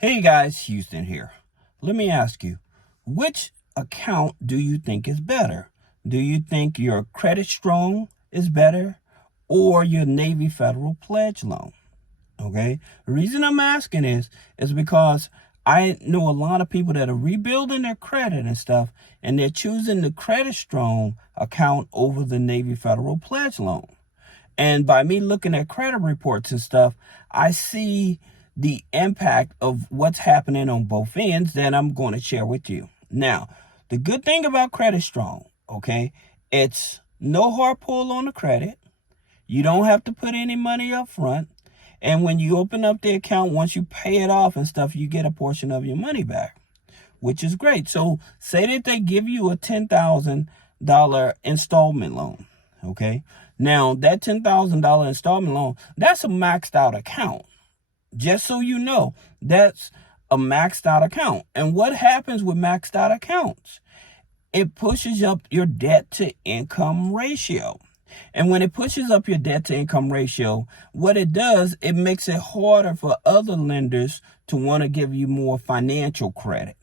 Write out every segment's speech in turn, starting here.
Hey guys, Houston here. Let me ask you, which account do you think is better? Do you think your Credit Strong is better or your Navy Federal Pledge Loan? Okay. The reason I'm asking is because I know a lot of people that are rebuilding their credit and stuff, and they're choosing the Credit Strong account over the Navy Federal Pledge Loan. And by me looking at credit reports and stuff, I see the impact of what's happening on both ends that I'm going to share with you. Now, the good thing about Credit Strong, okay, it's no hard pull on the credit. You don't have to put any money up front. And when you open up the account, once you pay it off and stuff, you get a portion of your money back, which is great. So say that they give you a $10,000 installment loan, okay? Now, that $10,000 installment loan, that's a maxed out account. Just so you know, that's a maxed out account. And what happens with maxed out accounts? It pushes up your debt to income ratio. And when it pushes up your debt to income ratio, what it does, it makes it harder for other lenders to want to give you more financial credit.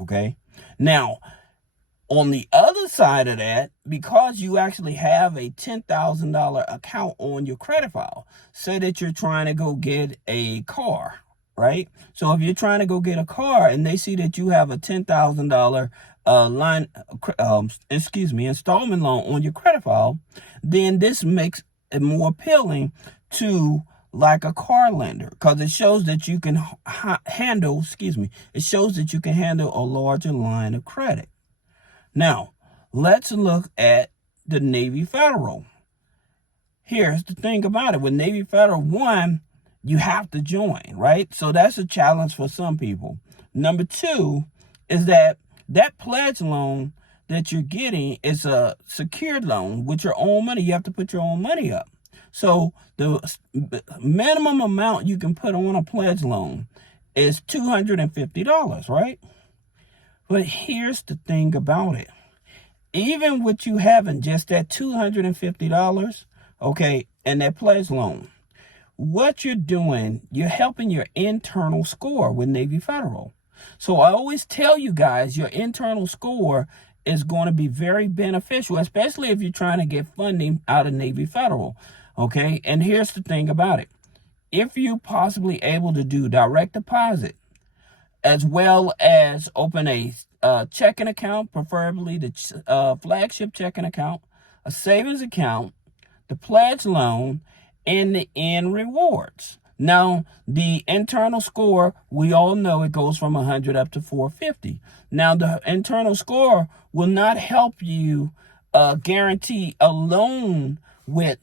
Okay. Now, on the other side of that, because you actually have a $10,000 account on your credit file, say that you're trying to go get a car, right? So if you're trying to go get a car and they see that you have a $10,000 installment loan on your credit file, then this makes it more appealing to like a car lender, because it shows that you can handle a larger line of credit. Now, let's look at the Navy Federal. Here's the thing about it. With Navy Federal, one, you have to join, right? So that's a challenge for some people. Number two is that pledge loan that you're getting is a secured loan with your own money. You have to put your own money up. So the minimum amount you can put on a pledge loan is $250, right? But here's the thing about it. Even with you having just that $250, okay, and that pledge loan, what you're doing, you're helping your internal score with Navy Federal. So I always tell you guys, your internal score is going to be very beneficial, especially if you're trying to get funding out of Navy Federal, okay? And here's the thing about it. If you're possibly able to do direct deposit, as well as open a checking account, preferably the flagship checking account, a savings account, the pledge loan, and the end rewards. Now, the internal score, we all know it goes from 100 up to 450. Now, the internal score will not help you guarantee a loan with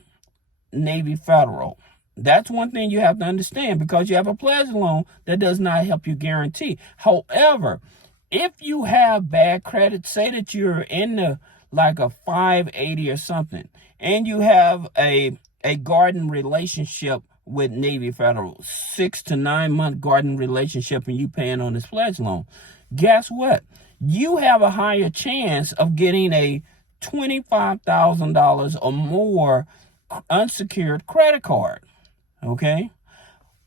Navy Federal. That's one thing you have to understand, because you have a pledge loan that does not help you guarantee. However, if you have bad credit, say that you're in the like a 580 or something, and you have a garden relationship with Navy Federal, 6 to 9 month garden relationship, and you paying on this pledge loan, guess what? You have a higher chance of getting a $25,000 or more unsecured credit card. Okay,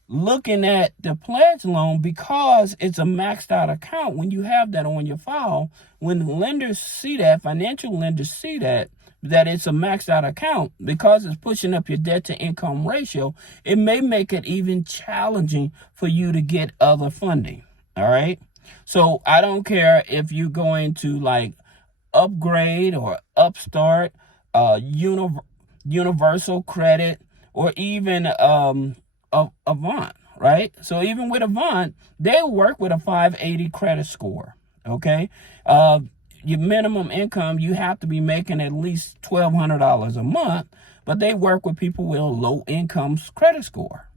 looking at the pledge loan, because it's a maxed out account, when you have that on your file, when lenders see that, financial lenders see that it's a maxed out account, because it's pushing up your debt to income ratio, it may make it even challenging for you to get other funding. All right. So I don't care if you're going to like Upgrade or Upstart, Universal Credit, or even Avant, right? So even with Avant, they work with a 580 credit score, okay? Your minimum income, you have to be making at least $1,200 a month, but they work with people with a low income credit score,